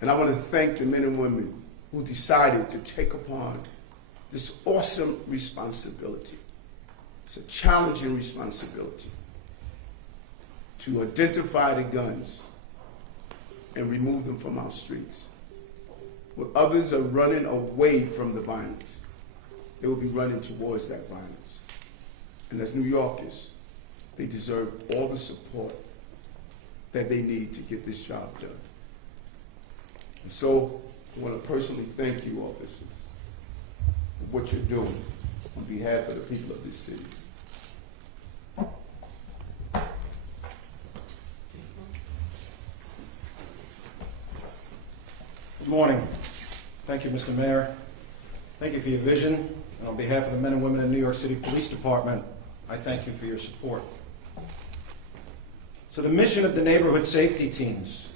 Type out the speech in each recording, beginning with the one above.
And I want to thank the men and women who decided to take upon this awesome responsibility. It's a challenging responsibility to identify the guns and remove them from our streets. While others are running away from the violence, they will be running towards that violence. And as New Yorkers, they deserve all the support that they need to get this job done. And so I want to personally thank you, officers, for what you're doing on behalf of the people of this city. Good morning. Thank you, Mr. Mayor. Thank you for your vision. And on behalf of the men and women in the New York City Police Department, I thank you for your support. So the mission of the neighborhood safety teams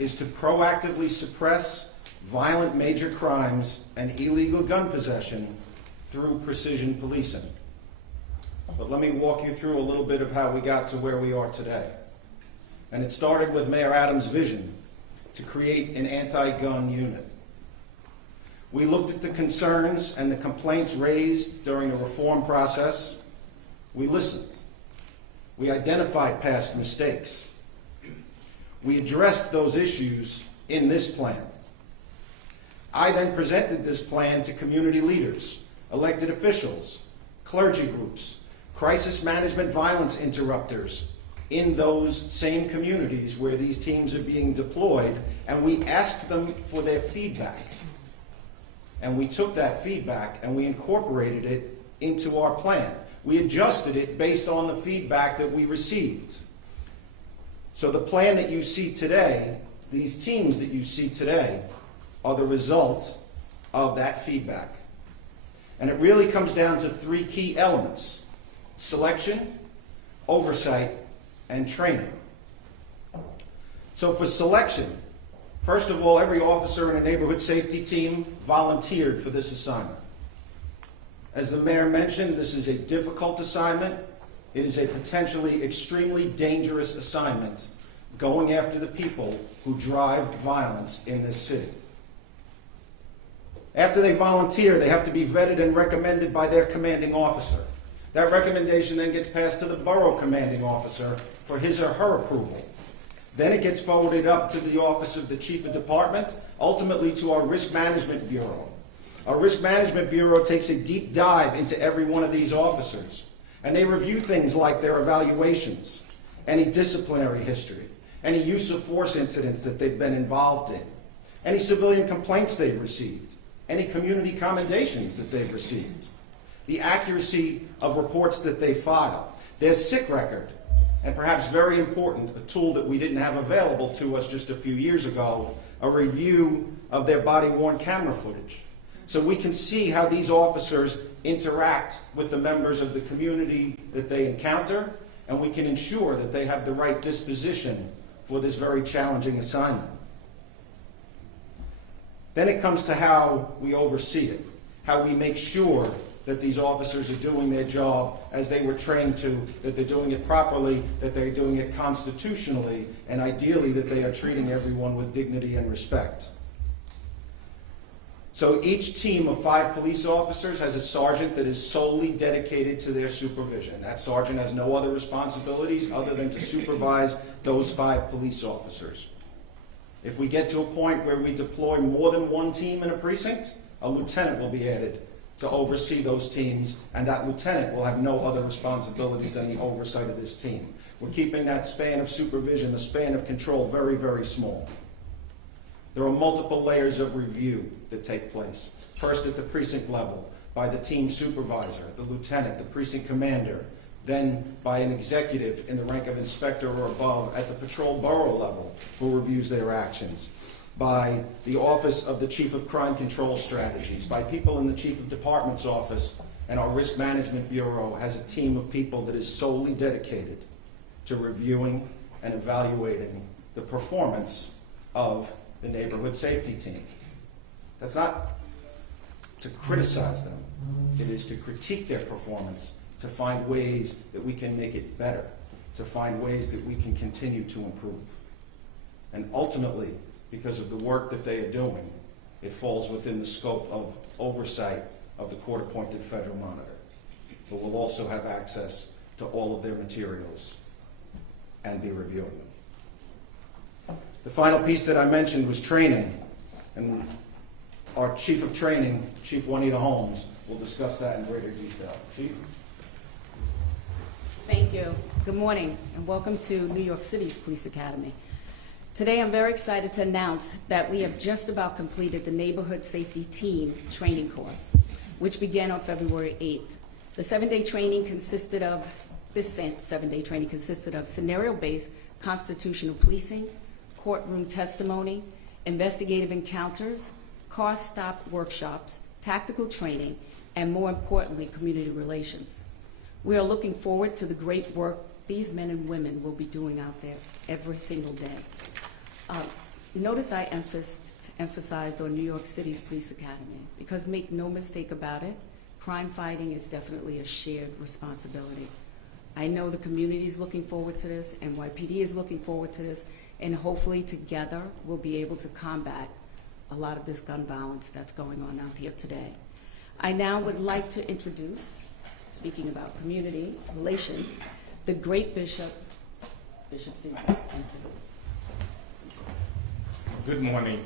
is to proactively suppress violent major crimes and illegal gun possession through precision policing. But let me walk you through a little bit of how we got to where we are today. And it started with Mayor Adams' vision to create an anti-gun unit. We looked at the concerns and the complaints raised during the reform process. We listened. We identified past mistakes. We addressed those issues in this plan. I then presented this plan to community leaders, elected officials, clergy groups, crisis management violence interrupters in those same communities where these teams are being deployed, and we asked them for their feedback. And we took that feedback and we incorporated it into our plan. We adjusted it based on the feedback that we received. So the plan that you see today, these teams that you see today, are the result of that feedback. And it really comes down to three key elements: selection, oversight, and training. So for selection, first of all, every officer in a neighborhood safety team volunteered for this assignment. As the mayor mentioned, this is a difficult assignment. It is a potentially extremely dangerous assignment, going after the people who drive violence in this city. After they volunteer, they have to be vetted and recommended by their commanding officer. That recommendation then gets passed to the borough commanding officer for his or her approval. Then it gets forwarded up to the office of the chief of department, ultimately to our risk management bureau. Our risk management bureau takes a deep dive into every one of these officers, and they review things like their evaluations, any disciplinary history, any use of force incidents that they've been involved in, any civilian complaints they've received, any community commendations that they've received, the accuracy of reports that they file, their sick record, and perhaps very important, a tool that we didn't have available to us just a few years ago, a review of their body-worn camera footage. So we can see how these officers interact with the members of the community that they encounter, and we can ensure that they have the right disposition for this very challenging assignment. Then it comes to how we oversee it, how we make sure that these officers are doing their job as they were trained to, that they're doing it properly, that they're doing it constitutionally, and ideally that they are treating everyone with dignity and respect. So each team of 5 police officers has a sergeant that is solely dedicated to their supervision. That sergeant has no other responsibilities other than to supervise those 5 police officers. If we get to a point where we deploy more than one team in a precinct, a lieutenant will be added to oversee those teams, and that lieutenant will have no other responsibilities than the oversight of this team. We're keeping that span of supervision, the span of control, very, very small. There are multiple layers of review that take place. First at the precinct level, by the team supervisor, the lieutenant, the precinct commander, then by an executive in the rank of inspector or above at the patrol borough level who reviews their actions, by the office of the chief of crime control strategies, by people in the chief of department's office, and our risk management bureau has a team of people that is solely dedicated to reviewing and evaluating the performance of the neighborhood safety team. That's not to criticize them. It is to critique their performance, to find ways that we can make it better, to find ways that we can continue to improve. And ultimately, because of the work that they are doing, it falls within the scope of oversight of the court-appointed federal monitor, but will also have access to all of their materials and be reviewing them. The final piece that I mentioned was training, and our Chief of Training, Chief Juanita Holmes, will discuss that in greater detail. Chief? Thank you. Good morning, and welcome to New York City's Police Academy. Today, I'm very excited to announce that we have just about completed the Neighborhood Safety Team training course, which began on February 8th. The 7-day training consisted of, scenario-based constitutional policing, courtroom testimony, investigative encounters, car stop workshops, tactical training, and more importantly, community relations. We are looking forward to the great work these men and women will be doing out there every single day. Notice I emphasized on New York City's Police Academy, because make no mistake about it, crime fighting is definitely a shared responsibility. I know the community is looking forward to this, NYPD is looking forward to this, and hopefully together we'll be able to combat a lot of this gun violence that's going on out here today. I now would like to introduce, speaking about community relations, the great Bishop Seaver. Good morning.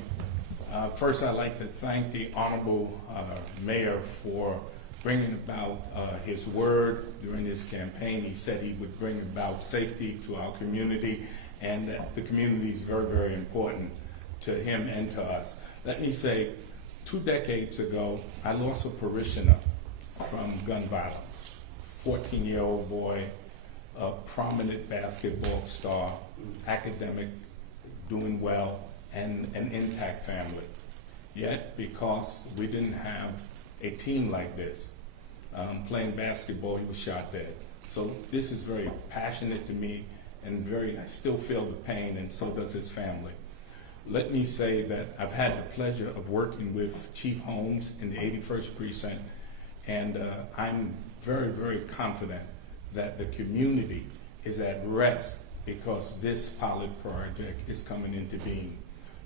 First, I'd like to thank the Honorable Mayor for bringing about his word during his campaign. He said he would bring about safety to our community, and that the community is very, very important to him and to us. Let me say, 2 decades ago, I lost a parishioner from gun violence. 14-year-old boy, a prominent basketball star, academic, doing well, and an intact family. Yet, because we didn't have a team like this, playing basketball, he was shot dead. So this is very passionate to me, and I still feel the pain, and so does his family. Let me say that I've had the pleasure of working with Chief Holmes in the 81st Precinct, and I'm very, very confident that the community is at rest because this pilot project is coming into being.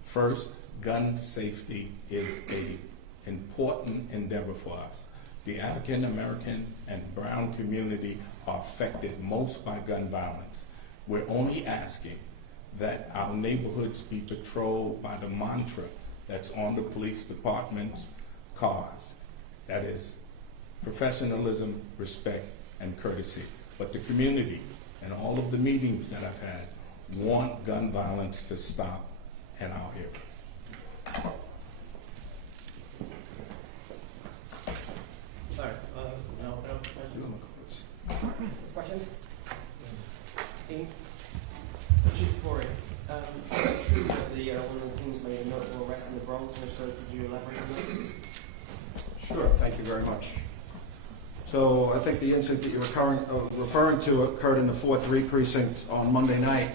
First, gun safety is an important endeavor for us. The African American and brown community are affected most by gun violence. We're only asking that our neighborhoods be patrolled by the mantra that's on the police department's cars. That is professionalism, respect, and courtesy. But the community and all of the meetings that I've had want gun violence to stop in our area. All right, now open up questions. Questions? Dean? Chief Corey, it's true that the one of the things made a notable arrest in the Bronx, and if so, could you elaborate on that? Sure, thank you very much. So I think the incident that you're referring to occurred in the 4-3 precinct on Monday night.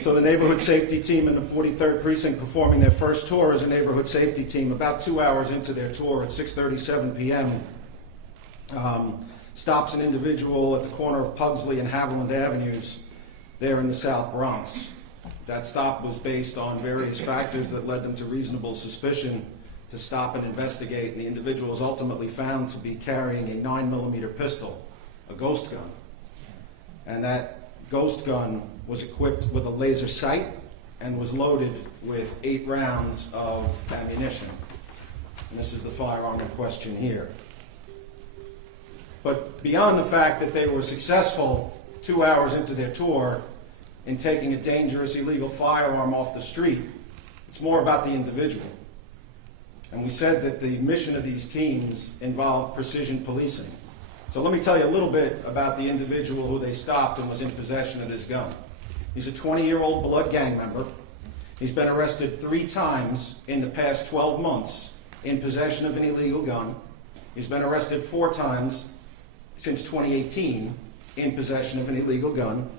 So the neighborhood safety team in the 43rd precinct performing their first tour as a neighborhood safety team, about 2 hours into their tour at 6:37 p.m., stops an individual at the corner of Pugsley and Haviland Avenues there in the South Bronx. That stop was based on various factors that led them to reasonable suspicion to stop and investigate, and the individual was ultimately found to be carrying a 9mm pistol, a ghost gun. And that ghost gun was equipped with a laser sight and was loaded with 8 rounds of ammunition. And this is the firearm in question here. But beyond the fact that they were successful 2 hours into their tour in taking a dangerous illegal firearm off the street, it's more about the individual. And we said that the mission of these teams involved precision policing. So let me tell you a little bit about the individual who they stopped and was in possession of this gun. He's a 20-year-old blood gang member. He's been arrested 3 times in the past 12 months in possession of an illegal gun. He's been arrested 4 times since 2018 in possession of an illegal gun.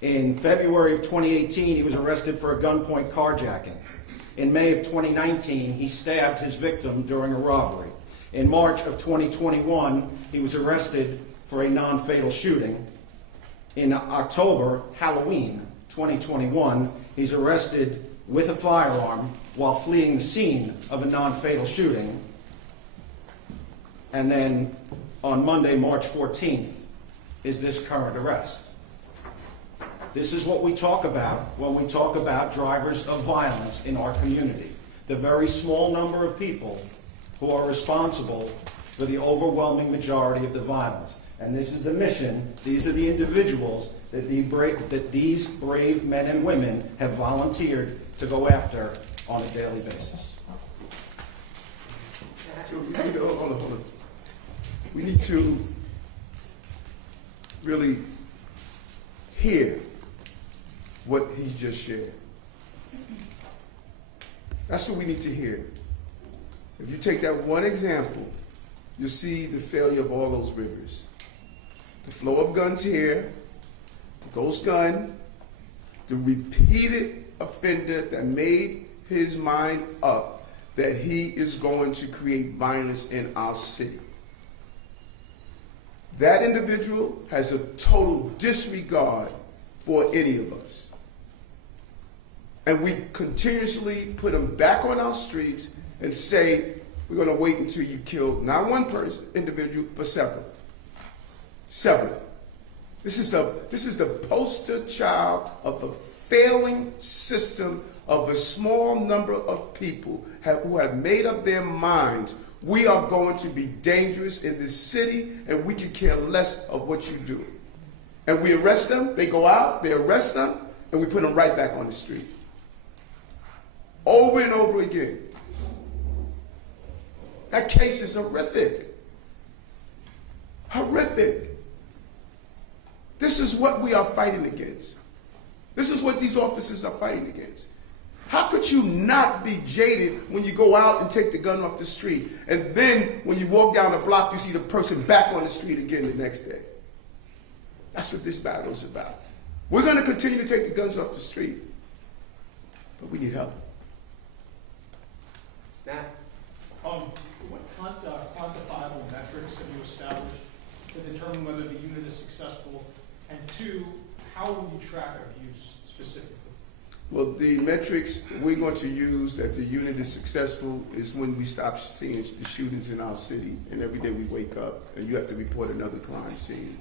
In February of 2018, he was arrested for a gunpoint carjacking. In May of 2019, he stabbed his victim during a robbery. In March of 2021, he was arrested for a non-fatal shooting. In October, Halloween 2021, he's arrested with a firearm while fleeing the scene of a non-fatal shooting. And then on Monday, March 14th, is this current arrest. This is what we talk about when we talk about drivers of violence in our community. The very small number of people who are responsible for the overwhelming majority of the violence. And this is the mission, these are the individuals that these brave men and women have volunteered to go after on a daily basis. So we need to, hold on. We need to really hear what he just shared. That's what we need to hear. If you take that one example, you'll see the failure of all those rivers. The flow of guns here, the ghost gun, the repeated offender that made his mind up that he is going to create violence in our city. That individual has a total disregard for any of us. And we continuously put them back on our streets and say, we're going to wait until you kill not one person, individual, but several. Several. This is the poster child of a failing system of a small number of people who have made up their minds. We are going to be dangerous in this city, and we could care less of what you do. And we arrest them, they go out, they arrest them, and we put them right back on the street. Over and over again. That case is horrific. Horrific. This is what we are fighting against. This is what these officers are fighting against. How could you not be jaded when you go out and take the gun off the street, and then when you walk down the block, you see the person back on the street again the next day? That's what this battle is about. We're going to continue to take the guns off the street, but we need help. Matt? What quantifiable metrics have you established to determine whether the unit is successful? And two, how will you track abuse specifically? Well, the metrics we're going to use that the unit is successful is when we stop seeing the shootings in our city. And every day we wake up and you have to report another crime scene.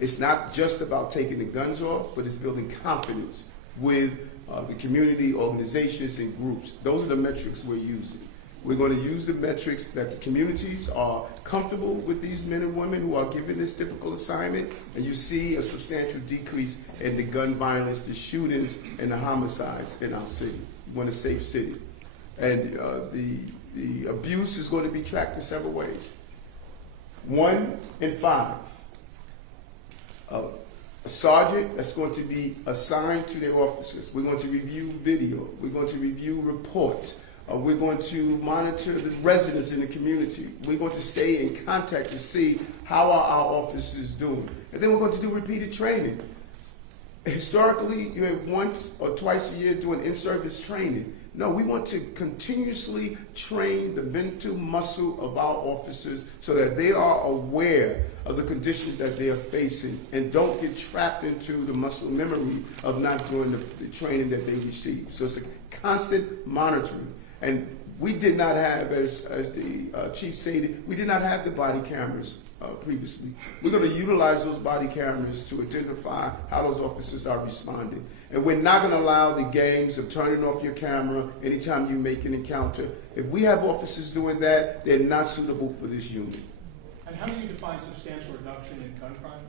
It's not just about taking the guns off, but it's building confidence with the community, organizations, and groups. Those are the metrics we're using. We're going to use the metrics that the communities are comfortable with these men and women who are given this difficult assignment, and you see a substantial decrease in the gun violence, the shootings, and the homicides in our city. We want a safe city. And the abuse is going to be tracked in several ways. 1 in 5. A sergeant that's going to be assigned to their officers. We're going to review video. We're going to review reports. We're going to monitor the residents in the community. We're going to stay in contact to see how are our officers doing. And then we're going to do repeated training. Historically, you have once or twice a year doing in-service training. No, we want to continuously train the mental muscle of our officers so that they are aware of the conditions that they are facing and don't get trapped into the muscle memory of not doing the training that they receive. So it's a constant monitoring. And we did not have, as the chief stated, we did not have the body cameras previously. We're going to utilize those body cameras to identify how those officers are responding. And we're not going to allow the games of turning off your camera anytime you make an encounter. If we have officers doing that, they're not suitable for this unit. And how do you define substantial reduction in gun crime?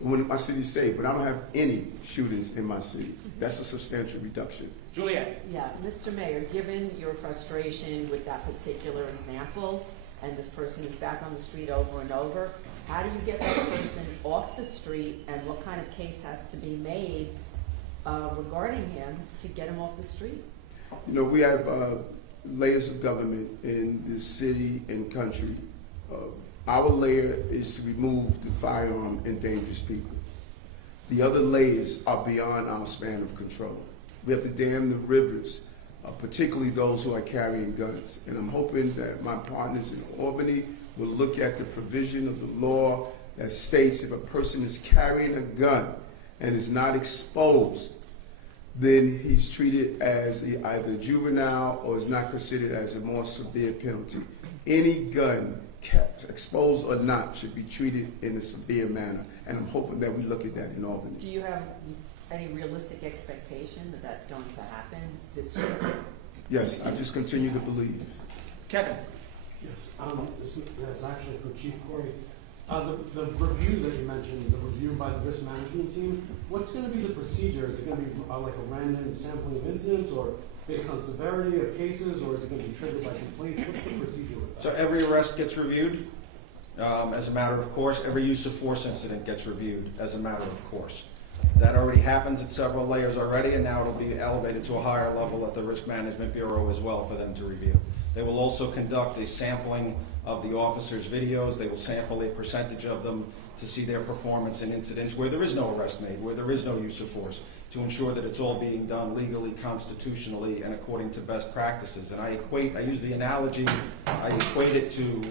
When my city is safe, but I don't have any shootings in my city. That's a substantial reduction. Juliet? Yeah, Mr. Mayor, given your frustration with that particular example, and this person is back on the street over and over, how do you get that person off the street, and what kind of case has to be made regarding him to get him off the street? You know, we have layers of government in this city and country. Our layer is to remove the firearm and dangerous people. The other layers are beyond our span of control. We have to dam the rivers, particularly those who are carrying guns. And I'm hoping that my partners in Albany will look at the provision of the law that states if a person is carrying a gun and is not exposed then he's treated as either juvenile or is not considered as a more severe penalty. Any gun, kept exposed or not, should be treated in a severe manner, and I'm hoping that we look at that in Albany. Do you have any realistic expectation that that's going to happen this year? Yes, I just continue to believe. Kevin? Yes, this is actually for Chief Corey. The review that you mentioned, the review by the risk management team, what's going to be the procedure? Is it going to be like a random sampling of incidents, or based on severity of cases, or is it going to be triggered by complaints? What's the procedure with that? So every arrest gets reviewed as a matter of course. Every use of force incident gets reviewed as a matter of course. That already happens at several layers already, and now it'll be elevated to a higher level at the Risk Management Bureau as well for them to review. They will also conduct a sampling of the officers' videos. They will sample a percentage of them to see their performance in incidents where there is no arrest made, where there is no use of force, to ensure that it's all being done legally, constitutionally, and according to best practices. And I use the analogy, I equate it to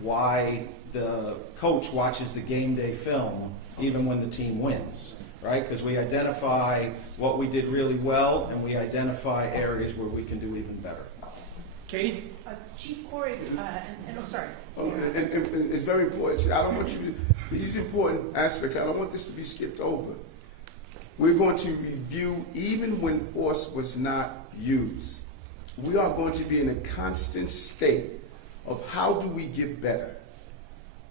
why the coach watches the game day film even when the team wins, right? Because we identify what we did really well, and we identify areas where we can do even better. Katie? Chief Corey, and I'm sorry. Oh, and it's very important. See, I don't want you to, these important aspects, I don't want this to be skipped over. We're going to review even when force was not used. We are going to be in a constant state of how do we get better.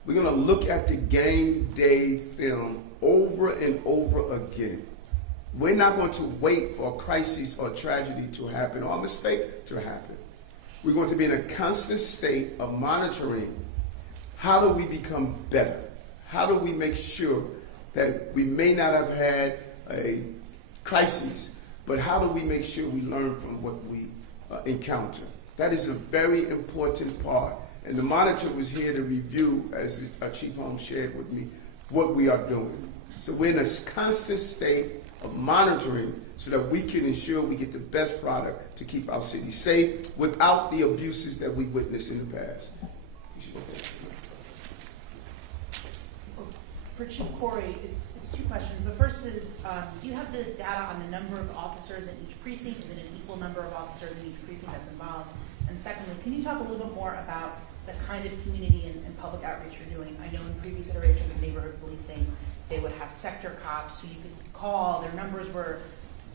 We're going to look at the game day film over and over again. We're not going to wait for a crisis or tragedy to happen or a mistake to happen. We're going to be in a constant state of monitoring how do we become better? How do we make sure that we may not have had a crisis, but how do we make sure we learn from what we encounter? That is a very important part. And the monitor was here to review, as Chief Holmes shared with me, what we are doing. So we're in a constant state of monitoring so that we can ensure we get the best product to keep our city safe without the abuses that we witnessed in the past. For Chief Corey, it's two questions. The first is, do you have the data on the number of officers in each precinct? Is it an equal number of officers in each precinct that's involved? And secondly, can you talk a little bit more about the kind of community and public outreach you're doing? I know in previous iterations of neighborhood policing, they would have sector cops who you could call. Their numbers were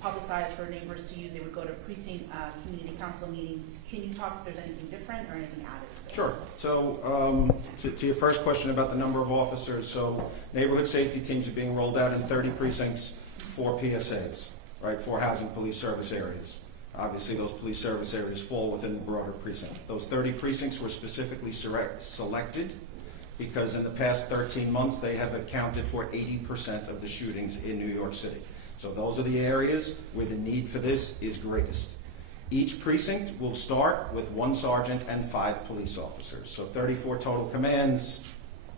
publicized for neighbors to use. They would go to precinct community council meetings. Can you talk if there's anything different or anything added? Sure. So to your first question about the number of officers, so neighborhood safety teams are being rolled out in 30 precincts, 4 PSAs, right, 4 housing police service areas. Obviously, those police service areas fall within the broader precinct. Those 30 precincts were specifically selected because in the past 13 months, they have accounted for 80% of the shootings in New York City. So those are the areas where the need for this is greatest. Each precinct will start with 1 sergeant and 5 police officers. So 34 total commands,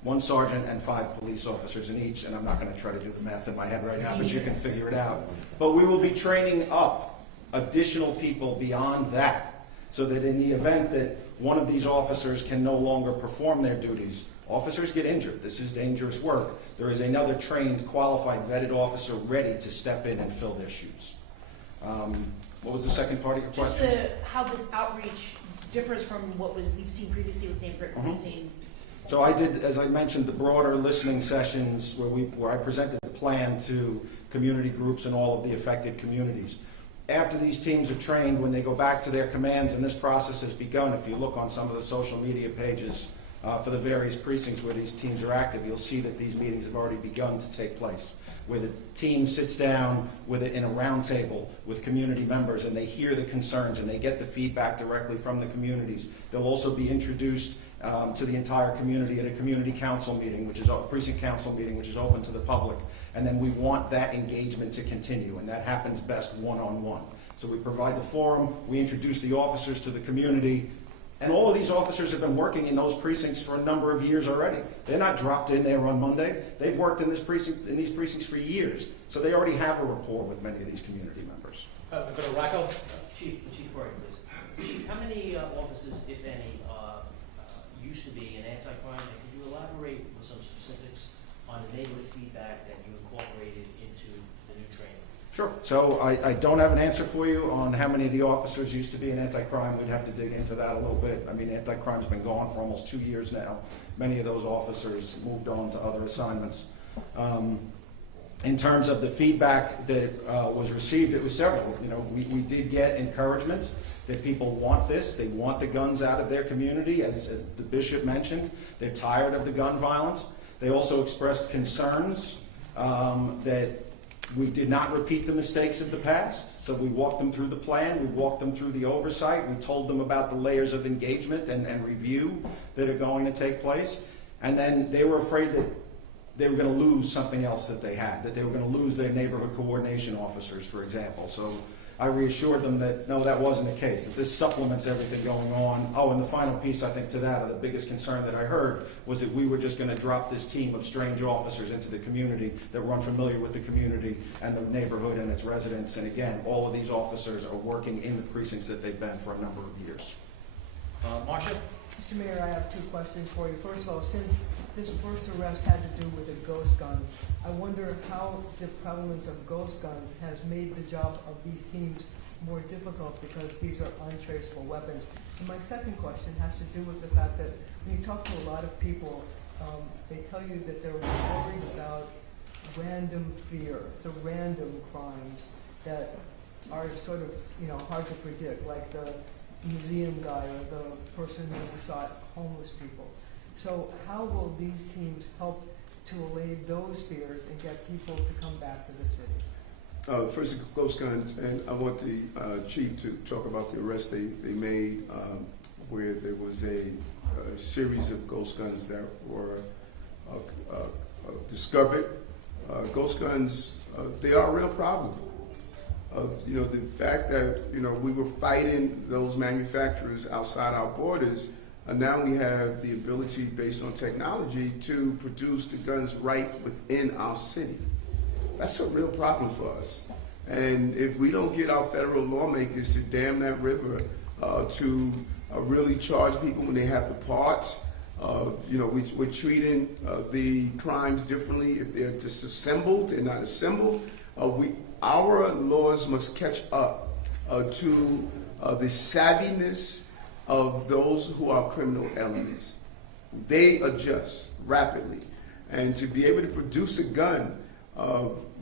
1 sergeant and 5 police officers in each. And I'm not going to try to do the math in my head right now, but you can figure it out. But we will be training up additional people beyond that, so that in the event that one of these officers can no longer perform their duties, officers get injured. This is dangerous work. There is another trained, qualified, vetted officer ready to step in and fill their shoes. What was the second part of your question? Just how this outreach differs from what we've seen previously with neighborhood policing. So I did, as I mentioned, the broader listening sessions where I presented the plan to community groups in all of the affected communities. After these teams are trained, when they go back to their commands, and this process has begun, if you look on some of the social media pages for the various precincts where these teams are active, you'll see that these meetings have already begun to take place, where the team sits down with it in a round table with community members, and they hear the concerns and they get the feedback directly from the communities. They'll also be introduced to the entire community at a community council meeting, which is a precinct council meeting, which is open to the public. And then we want that engagement to continue, and that happens best one-on-one. So we provide the forum, we introduce the officers to the community, and all of these officers have been working in those precincts for a number of years already. They're not dropped in there on Monday. They've worked in these precincts for years, so they already have a rapport with many of these community members. Go to Rocco. Chief Corey, please. Chief, how many officers, if any, used to be in anti-crime? And could you elaborate with some specifics on the neighborhood feedback that you incorporated into the new training? Sure. So I don't have an answer for you on how many of the officers used to be in anti-crime. We'd have to dig into that a little bit. I mean, anti-crime's been gone for almost 2 years now. Many of those officers moved on to other assignments. In terms of the feedback that was received, it was several. You know, we did get encouragement that people want this. They want the guns out of their community, as the bishop mentioned. They're tired of the gun violence. They also expressed concerns that we did not repeat the mistakes of the past. So we walked them through the plan. We walked them through the oversight. We told them about the layers of engagement and review that are going to take place. And then they were afraid that they were going to lose something else that they had, that they were going to lose their neighborhood coordination officers, for example. So I reassured them that, no, that wasn't the case, that this supplements everything going on. Oh, and the final piece, I think, to that, or the biggest concern that I heard, was that we were just going to drop this team of strange officers into the community that were unfamiliar with the community and the neighborhood and its residents. And again, all of these officers are working in the precincts that they've been for a number of years. Marcia? Mr. Mayor, I have 2 questions for you. First of all, since this first arrest had to do with a ghost gun, I wonder how the prevalence of ghost guns has made the job of these teams more difficult because these are untraceable weapons. And my second question has to do with the fact that when you talk to a lot of people, they tell you that they're worried about random fear, the random crimes that are sort of, hard to predict, like the museum guy or the person who shot homeless people. So how will these teams help to allay those fears and get people to come back to the city? First, ghost guns, and I want the chief to talk about the arrest they made, where there was a series of ghost guns that were discovered. Ghost guns, they are a real problem. The fact that we were fighting those manufacturers outside our borders, now we have the ability, based on technology, to produce the guns right within our city. That's a real problem for us. And if we don't get our federal lawmakers to dam that river, to really charge people when they have the parts, we're treating the crimes differently if they're disassembled and not assembled. Our laws must catch up to the savviness of those who are criminal elements. They adjust rapidly. And to be able to produce a gun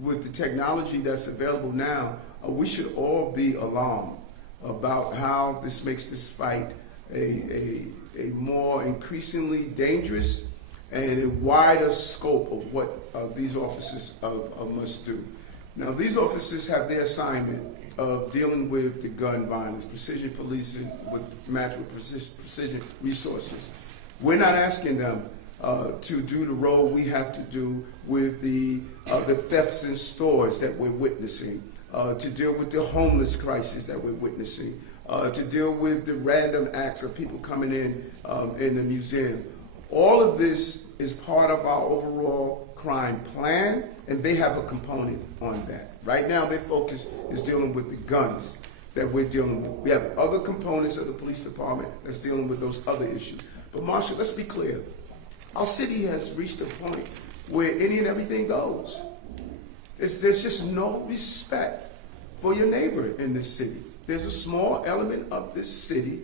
with the technology that's available now, we should all be alarmed about how this makes this fight a more increasingly dangerous and a wider scope of what these officers must do. Now, these officers have their assignment of dealing with the gun violence, precision policing matched with precision resources. We're not asking them to do the role we have to do with the thefts in stores that we're witnessing, to deal with the homeless crisis that we're witnessing, to deal with the random acts of people coming in the museum. All of this is part of our overall crime plan, and they have a component on that. Right now, their focus is dealing with the guns that we're dealing with. We have other components of the police department that's dealing with those other issues. But Marshall, let's be clear. Our city has reached a point where any and everything goes. There's just no respect for your neighbor in this city. There's a small element of this city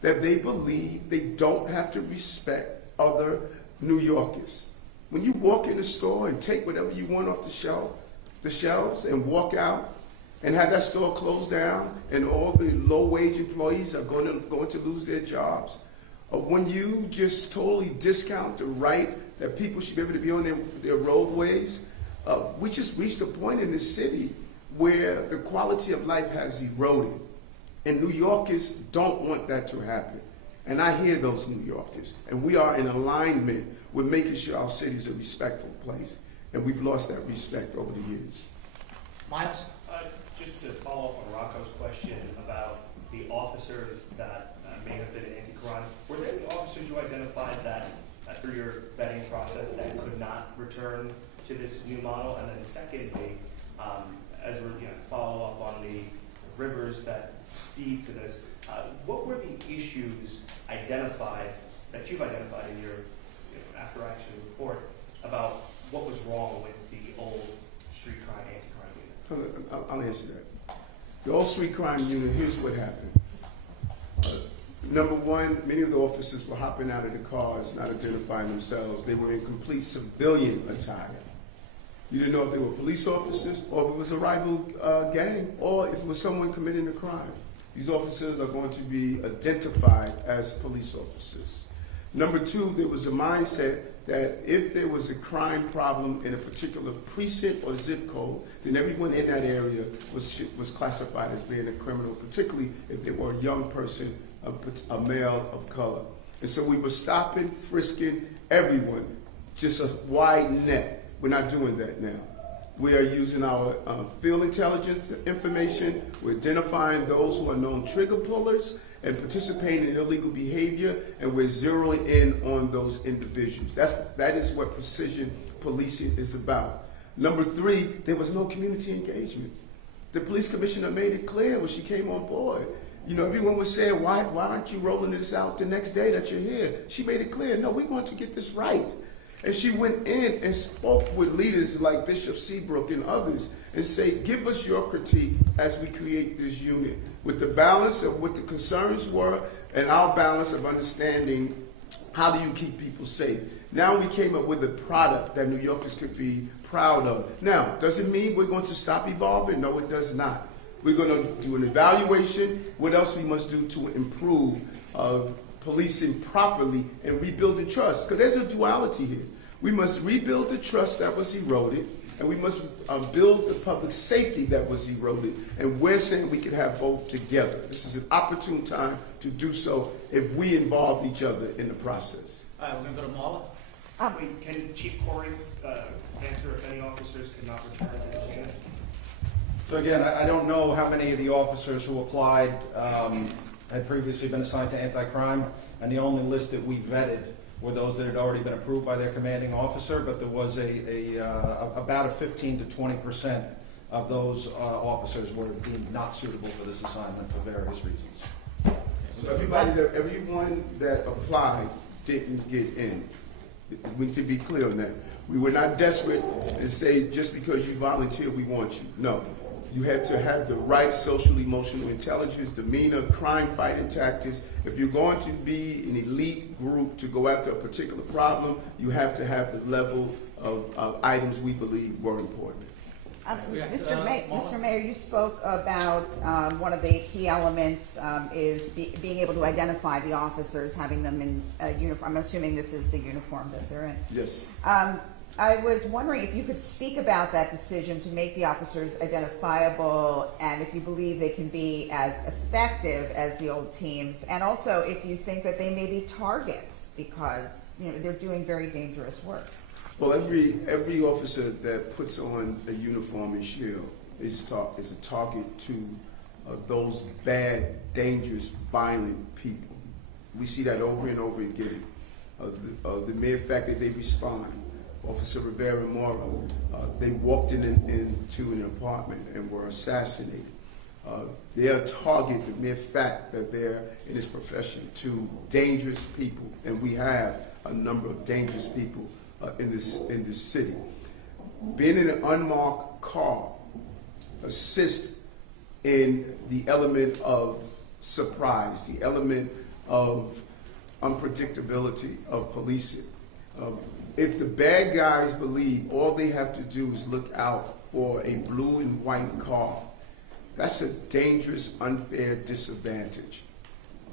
that they believe they don't have to respect other New Yorkers. When you walk in the store and take whatever you want off the shelves and walk out and have that store closed down and all the low-wage employees are going to lose their jobs, when you just totally discount the right that people should be able to be on their roadways, we just reached a point in this city where the quality of life has eroded. And New Yorkers don't want that to happen. And I hear those New Yorkers. And we are in alignment with making sure our city is a respectful place. And we've lost that respect over the years. Miles? Just to follow up on Rocco's question about the officers that may have been anti-crime, were there any officers you identified that, through your vetting process, that could not return to this new model? And then secondly, as we're follow up on the rivers that feed to this, what were the issues identified that you've identified in your after-action report about what was wrong with the old street crime, anti-crime unit? I'll answer that. The All Street Crime Unit, here's what happened. Number one, many of the officers were hopping out of the cars, not identifying themselves. They were in complete civilian attire. You didn't know if they were police officers, or if it was a rival gang, or if it was someone committing a crime. These officers are going to be identified as police officers. Number two, there was a mindset that if there was a crime problem in a particular precinct or zip code, then everyone in that area was classified as being a criminal, particularly if they were a young person, a male of color. And so we were stopping, frisking everyone, just a wide net. We're not doing that now. We are using our field intelligence information. We're identifying those who are known trigger pullers and participating in illegal behavior, and we're zeroing in on those individuals. That is what precision policing is about. Number three, there was no community engagement. The police commissioner made it clear when she came on board. You know, everyone was saying, why aren't you rolling this out the next day that you're here? She made it clear, no, we want to get this right. And she went in and spoke with leaders like Bishop Seabrook and others and say, give us your critique as we create this unit, with the balance of what the concerns were and our balance of understanding how do you keep people safe. Now we came up with a product that New Yorkers could be proud of. Now, does it mean we're going to stop evolving? No, it does not. We're going to do an evaluation, what else we must do to improve policing properly and rebuilding trust. Because there's a duality here. We must rebuild the trust that was eroded, and we must build the public safety that was eroded. And we're saying we can have both together. This is an opportune time to do so if we involve each other in the process. All right, we're going to go to Marla. Can Chief Corey answer if any officers cannot return to the unit? So again, I don't know how many of the officers who applied had previously been assigned to anti-crime, and the only list that we vetted were those that had already been approved by their commanding officer, but there was about a 15 to 20% of those officers were deemed not suitable for this assignment for various reasons. So everyone that applied didn't get in. We need to be clear on that. We were not desperate and say, just because you volunteered, we want you. No. You had to have the right social emotional intelligence, demeanor, crime fighting tactics. If you're going to be an elite group to go after a particular problem, you have to have the level of items we believe were important. Mr. Mayor, you spoke about one of the key elements is being able to identify the officers, having them in uniform. I'm assuming this is the uniform that they're in. Yes. I was wondering if you could speak about that decision to make the officers identifiable, and if you believe they can be as effective as the old teams, and also if you think that they may be targets because they're doing very dangerous work. Well, every officer that puts on a uniform and shield is a target to those bad, dangerous, violent people. We see that over and over again. The mere fact that they respond. Officer Rivera Moro, they walked into an apartment and were assassinated. They're a target, the mere fact that they're in this profession, to dangerous people, and we have a number of dangerous people in this city. Being in an unmarked car assists in the element of surprise, the element of unpredictability of policing. If the bad guys believe all they have to do is look out for a blue and white car, that's a dangerous, unfair disadvantage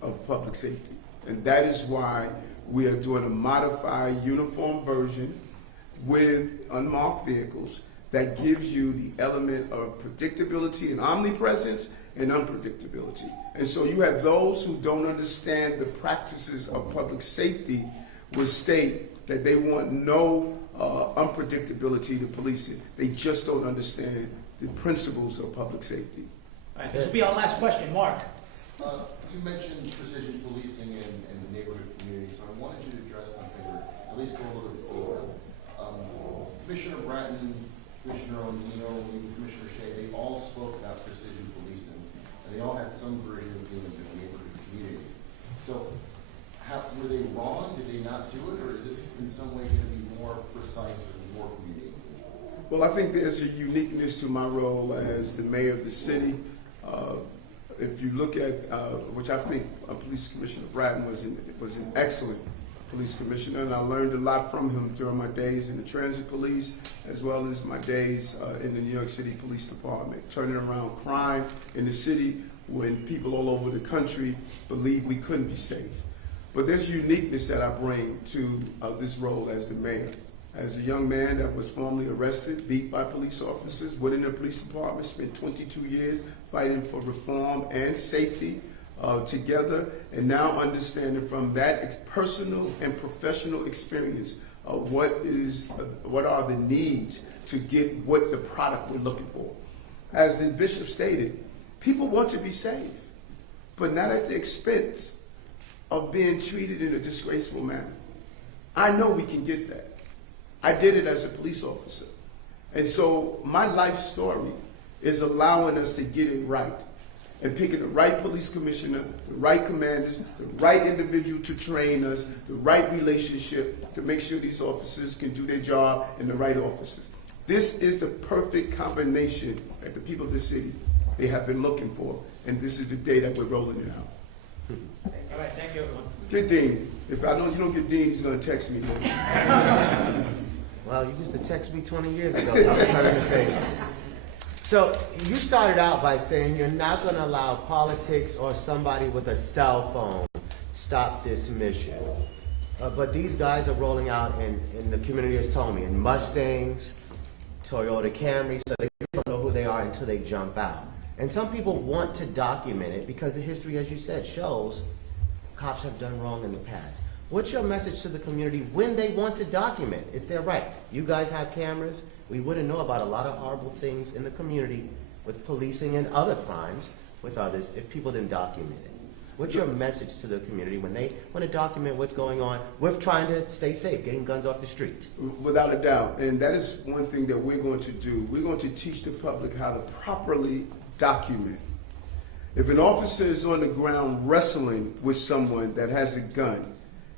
of public safety. And that is why we are doing a modified uniform version with unmarked vehicles that gives you the element of predictability and omnipresence and unpredictability. And so you have those who don't understand the practices of public safety will state that they want no unpredictability to policing. They just don't understand the principles of public safety. All right, this will be our last question. Mark. You mentioned precision policing in the neighborhood community, so I wanted you to address something, or at least go a little bit deeper. Commissioner Bratton, Commissioner O'Neill, Commissioner Shea, they all spoke about precision policing, and they all had some version of dealing with neighborhood communities. So were they wrong? Did they not do it? Or is this in some way going to be more precise or more community? Well, I think there's a uniqueness to my role as the mayor of the city. If you look at, which I think Police Commissioner Bratton was an excellent police commissioner, and I learned a lot from him during my days in the transit police, as well as my days in the New York City Police Department, turning around crime in the city when people all over the country believed we couldn't be safe. But there's uniqueness that I bring to this role as the mayor. As a young man that was formerly arrested, beat by police officers, went in the police department, spent 22 years fighting for reform and safety together, and now understanding from that personal and professional experience what are the needs to get what the product we're looking for. As the bishop stated, people want to be safe, but not at the expense of being treated in a disgraceful manner. I know we can get that. I did it as a police officer. And so my life story is allowing us to get it right and picking the right police commissioner, the right commanders, the right individual to train us, the right relationship to make sure these officers can do their job, and the right officers. This is the perfect combination that the people of the city, they have been looking for, and this is the day that we're rolling it out. All right, thank you, everyone. Get Dean. If I don't, you don't get Dean, he's going to text me. Well, you used to text me 20 years ago, so I'm kind of the So you started out by saying you're not going to allow politics or somebody with a cell phone stop this mission. But these guys are rolling out, and the community has told me, in Mustangs, Toyota Camrys, so they don't know who they are until they jump out. And some people want to document it because the history, as you said, shows cops have done wrong in the past. What's your message to the community when they want to document? It's their right. You guys have cameras. We wouldn't know about a lot of horrible things in the community with policing and other crimes with others if people didn't document it. What's your message to the community when they want to document what's going on with trying to stay safe, getting guns off the street? Without a doubt. And that is one thing that we're going to do. We're going to teach the public how to properly document. If an officer is on the ground wrestling with someone that has a gun,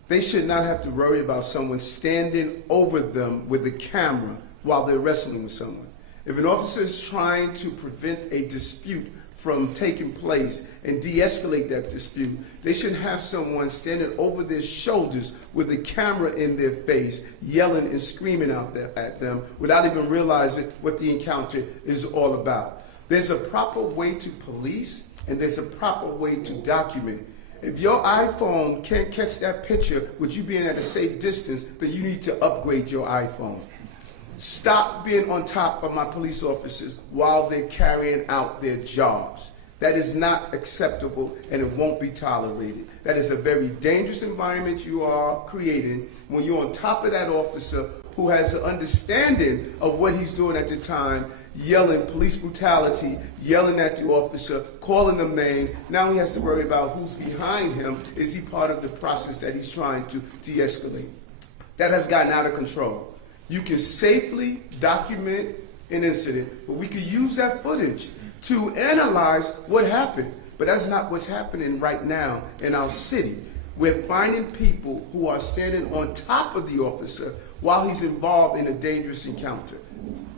they should not have to worry about someone standing over them with a camera while they're wrestling with someone. If an officer is trying to prevent a dispute from taking place and de-escalate that dispute, they should have someone standing over their shoulders with a camera in their face, yelling and screaming out there at them without even realizing what the encounter is all about. There's a proper way to police, and there's a proper way to document. If your iPhone can't catch that picture with you being at a safe distance, then you need to upgrade your iPhone. Stop being on top of my police officers while they're carrying out their jobs. That is not acceptable, and it won't be tolerated. That is a very dangerous environment you are creating when you're on top of that officer who has an understanding of what he's doing at the time, yelling police brutality, yelling at the officer, calling them names. Now he has to worry about who's behind him. Is he part of the process that he's trying to de-escalate? That has gotten out of control. You can safely document an incident, but we could use that footage to analyze what happened. But that's not what's happening right now in our city. We're finding people who are standing on top of the officer while he's involved in a dangerous encounter.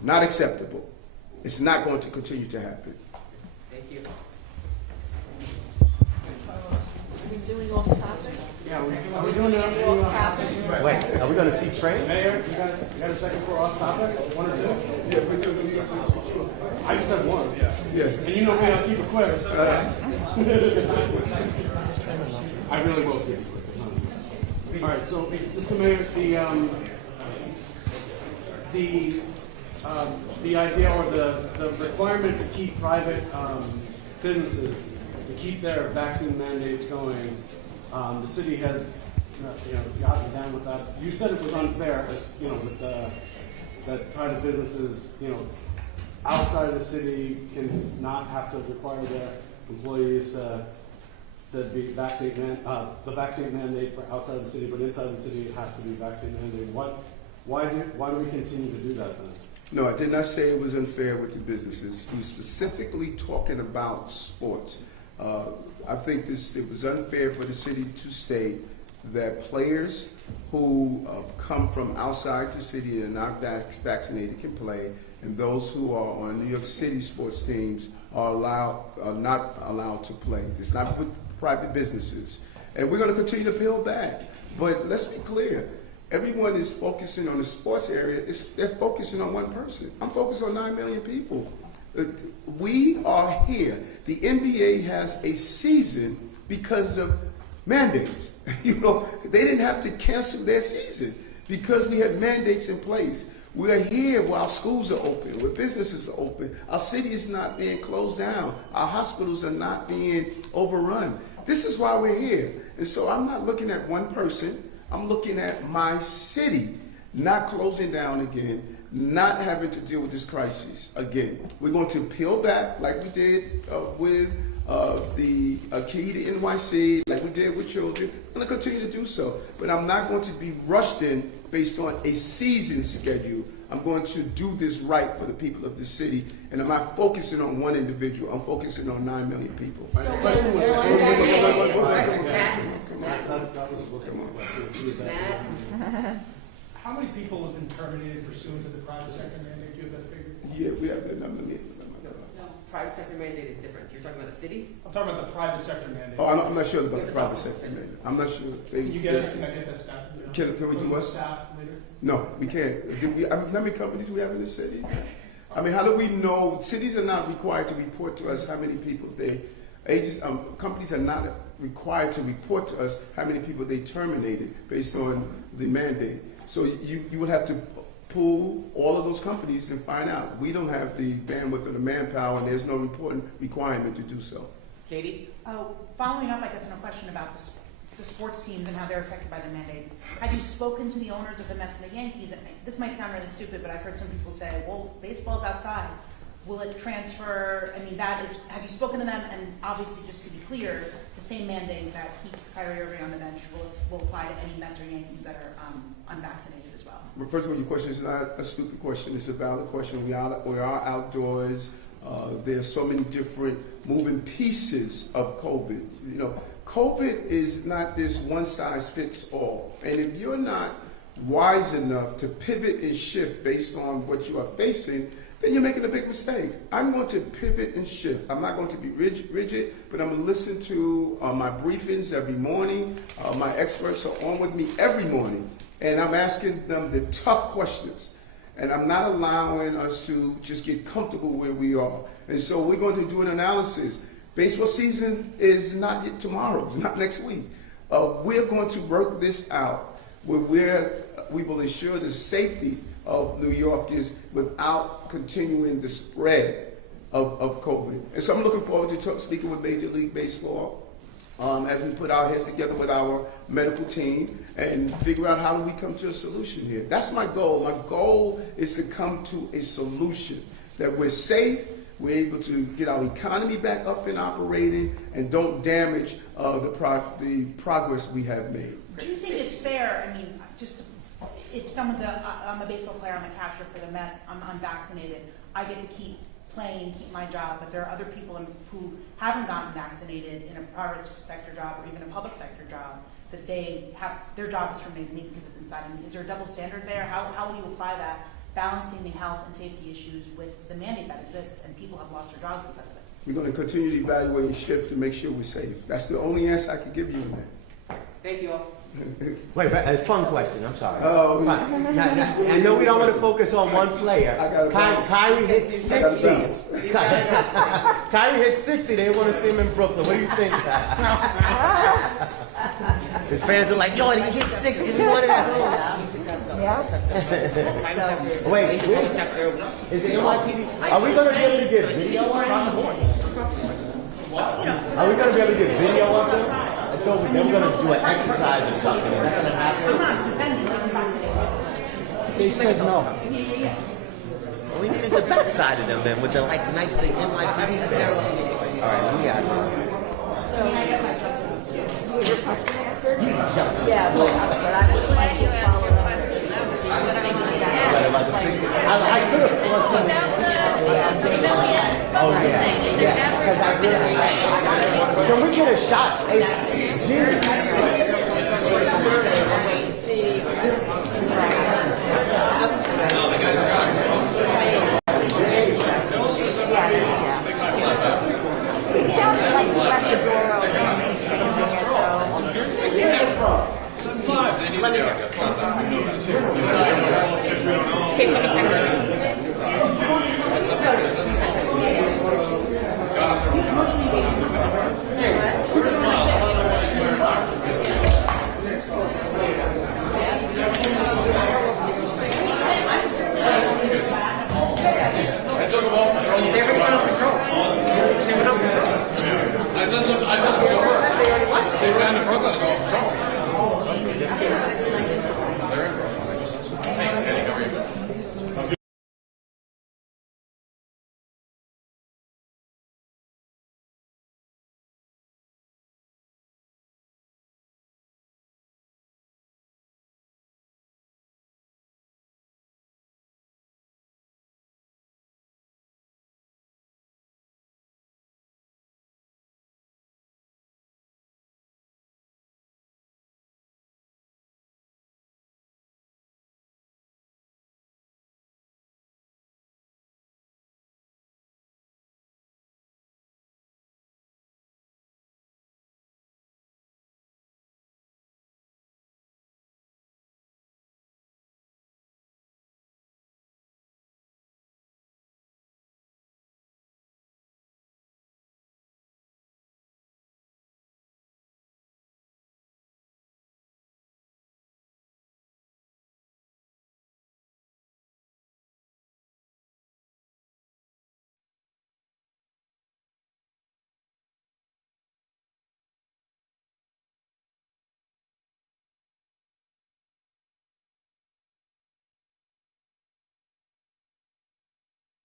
Not acceptable. It's not going to continue to happen. Thank you. Are we doing off topic? Yeah, are we Is doing it any off topic? Wait, are we going to see train? Mayor, you got a second for off topic? One or two? Yeah, we're doing it. I just have one. Yeah. And you know me, I'll keep it quick. I really will keep it quick. All right, so, Mr. Mayor, the idea or the requirement to keep private businesses, to keep their vaccine mandates going, the city has gotten down with that. You said it was unfair, with that private businesses, outside of the city can not have to require their employees to be vaccinated. The vaccine mandate for outside the city, but inside the city it has to be vaccine mandated. Why do we continue to do that then? No, I did not say it was unfair with the businesses. We were specifically talking about sports. I think it was unfair for the city to state that players who come from outside the city and are not vaccinated can play, and those who are on New York City sports teams are not allowed to play. It's not with private businesses. And we're going to continue to build back. But let's be clear. Everyone is focusing on the sports area. They're focusing on one person. I'm focused on 9 million people. We are here. The NBA has a season because of mandates. You know, they didn't have to cancel their season because we had mandates in place. We're here while schools are open, where businesses are open. Our city is not being closed down. Our hospitals are not being overrun. This is why we're here. And so I'm not looking at one person. I'm looking at my city not closing down again, not having to deal with this crisis again. We're going to peel back like we did with the key to NYC, like we did with children. I'm going to continue to do so. But I'm not going to be rushed in based on a season schedule. I'm going to do this right for the people of the city. And I'm not focusing on one individual. I'm focusing on 9 million people. How many people have been terminated pursuant to the private sector mandate? Do you have that figure? Yeah, we have the number. Private sector mandate is different. You're talking about the city? I'm talking about the private sector mandate. Oh, I'm not sure about the private sector. I'm not sure. Can you get us? Can I get that staff? Can we do what? Staff later? No, we can't. How many companies we have in the city? I mean, how do we know? Cities are not required to report to us how many people companies are not required to report to us how many people they terminated based on the mandate. So you would have to pull all of those companies and find out. We don't have the bandwidth or the manpower, and there's no reporting requirement to do so. Katie? Following up, I guess, on a question about the sports teams and how they're affected by the mandates. Have you spoken to the owners of the Mets and the Yankees? And this might sound really stupid, but I've heard some people say, well, baseball's outside. Will it transfer? I mean, have you spoken to them? And obviously, just to be clear, the same mandate that keeps Kyrie Irving on the bench will apply to any Mets or Yankees that are unvaccinated as well. Well, first of all, your question is not a stupid question. It's a valid question. We are outdoors. There's so many different moving pieces of COVID. You know, COVID is not this one size fits all. And if you're not wise enough to pivot and shift based on what you are facing, then you're making a big mistake. I'm going to pivot and shift. I'm not going to be rigid, but I'm going to listen to my briefings every morning. My experts are on with me every morning, and I'm asking them the tough questions. And I'm not allowing us to just get comfortable where we are. And so we're going to do an analysis. Baseball season is not yet tomorrow. It's not next week. We're going to work this out where we will ensure the safety of New Yorkers without continuing the spread of COVID. And so I'm looking forward to speaking with Major League Baseball as we put our heads together with our medical team and figure out how do we come to a solution here. That's my goal. My goal is to come to a solution that we're safe, we're able to get our economy back up and operating, and don't damage the progress we have made. Do you think it's fair? I mean, if someone's I'm a baseball player, I'm a catcher for the Mets, I'm unvaccinated, I get to keep playing, keep my job, but there are other people who haven't gotten vaccinated in a private sector job or even a public sector job that their job is terminated because it's inside. Is there a double standard there? How will you apply that, balancing the health and safety issues with the mandate that exists and people have lost their jobs because of it? We're going to continue to evaluate and shift to make sure we're safe. That's the only answer I can give you on that. Thank you all. Wait, a fun question. I'm sorry. Oh, I know we don't want to focus on one player. Kyrie hit 60. Kyrie hit 60. They want to see him in Brooklyn. What do you think? His fans are like, yo, he hit 60. We wanted that. Wait, is it NYPD? Are we going to be able to get video of them? Are we going to be able to get video of them? I thought they were going to do an exercise or something. Is that going to happen? They said no. Well, we needed the backside of them then with the nice thing NYPD there. All right, let me ask you. Yeah, but I would like to follow up. I could have forced them. Oh, yeah. Because I really. Can we get a shot? Hey, Jimmy. sent them to go work. They banned in Brooklyn to go